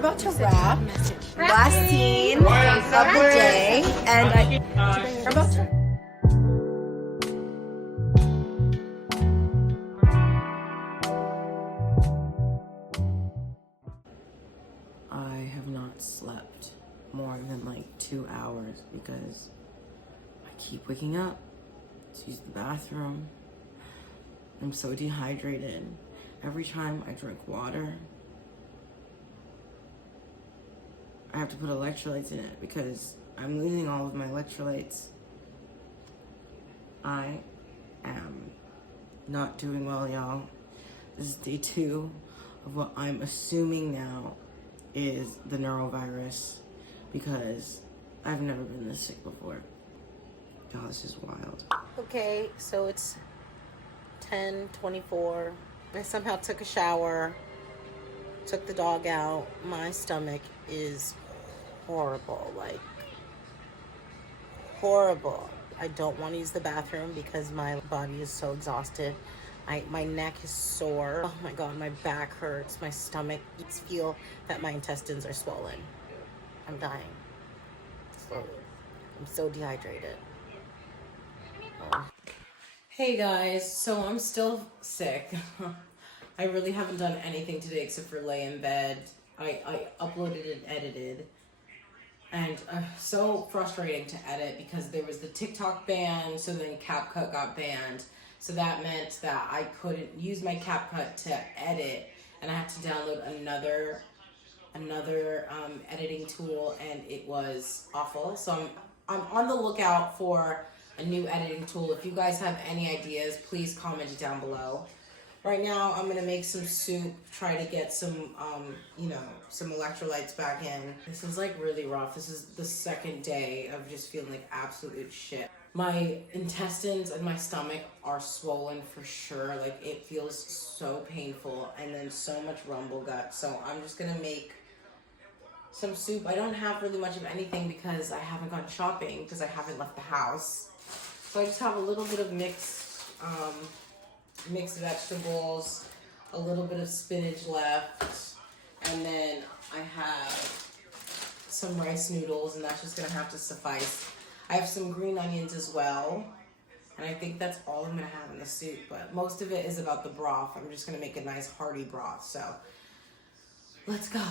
about to wrap. Last scene of the day, and we're about to. I have not slept more than like 2 hours because I keep waking up to use the bathroom. I'm so dehydrated. Every time I drink water, I have to put electrolytes in it because I'm losing all of my electrolytes. I am not doing well, y'all. This is day 2 of what I'm assuming now is the Norovirus because I've never been this sick before. Y'all, this is wild. Okay, so it's 10:24. I somehow took a shower, took the dog out. My stomach is horrible, like horrible. I don't want to use the bathroom because my body is so exhausted. My neck is sore. Oh my God, my back hurts. My stomach, I feel that my intestines are swollen. I'm dying. Slowly. I'm so dehydrated. Oh. Hey guys, so I'm still sick. I really haven't done anything today except for lay in bed. I uploaded and edited. And so frustrating to edit because there was the TikTok ban, so then CapCut got banned. So that meant that I couldn't use my CapCut to edit, and I had to download another editing tool, and it was awful. So I'm on the lookout for a new editing tool. If you guys have any ideas, please comment it down below. Right now, I'm gonna make some soup, try to get some, some electrolytes back in. This is like really rough. This is the second day of just feeling like absolute shit. My intestines and my stomach are swollen for sure. Like it feels so painful and then so much rumble gut. So I'm just gonna make some soup. I don't have really much of anything because I haven't gone shopping because I haven't left the house. So I just have a little bit of mixed vegetables, a little bit of spinach left, and then I have some rice noodles, and that's just gonna have to suffice. I have some green onions as well, and I think that's all I'm gonna have in the soup, but most of it is about the broth. I'm just gonna make a nice hearty broth, so let's go.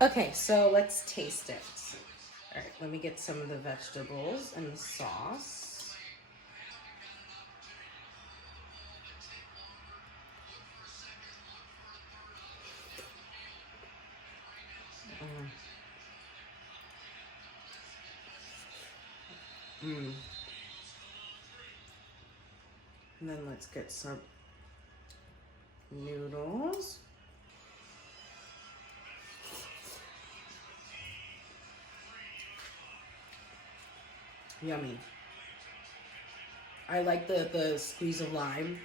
Okay, so let's taste it. All right, let me get some of the vegetables and the sauce. And then let's get some noodles. Yummy. I like the squeeze of lime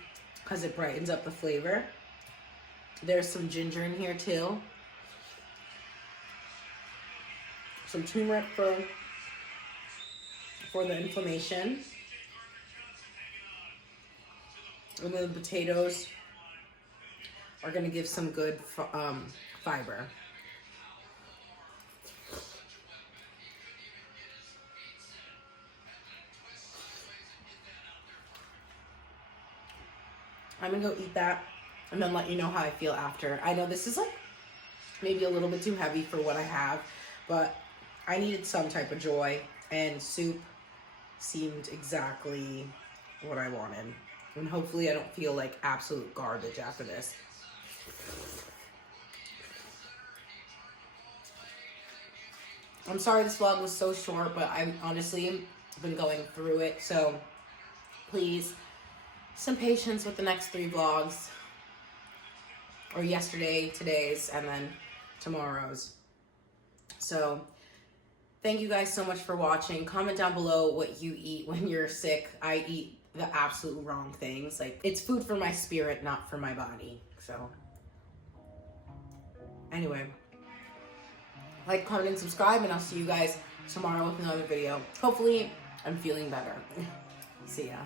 because it brightens up the flavor. There's some ginger in here too. Some turmeric for the inflammation. And then the potatoes are going to give some good fiber. I'm going to go eat that and then let you know how I feel after. I know this is like maybe a little bit too heavy for what I have, but I needed some type of joy, and soup seemed exactly what I wanted. And hopefully I don't feel like absolute garbage after this. I'm sorry this vlog was so short, but I honestly been going through it. So please, some patience with the next 3 vlogs. Or yesterday, today's, and then tomorrow's. So thank you guys so much for watching. Comment down below what you eat when you're sick. I eat the absolute wrong things. Like, it's food for my spirit, not for my body. So anyway, like, comment, and subscribe, and I'll see you guys tomorrow with another video. Hopefully I'm feeling better. See ya.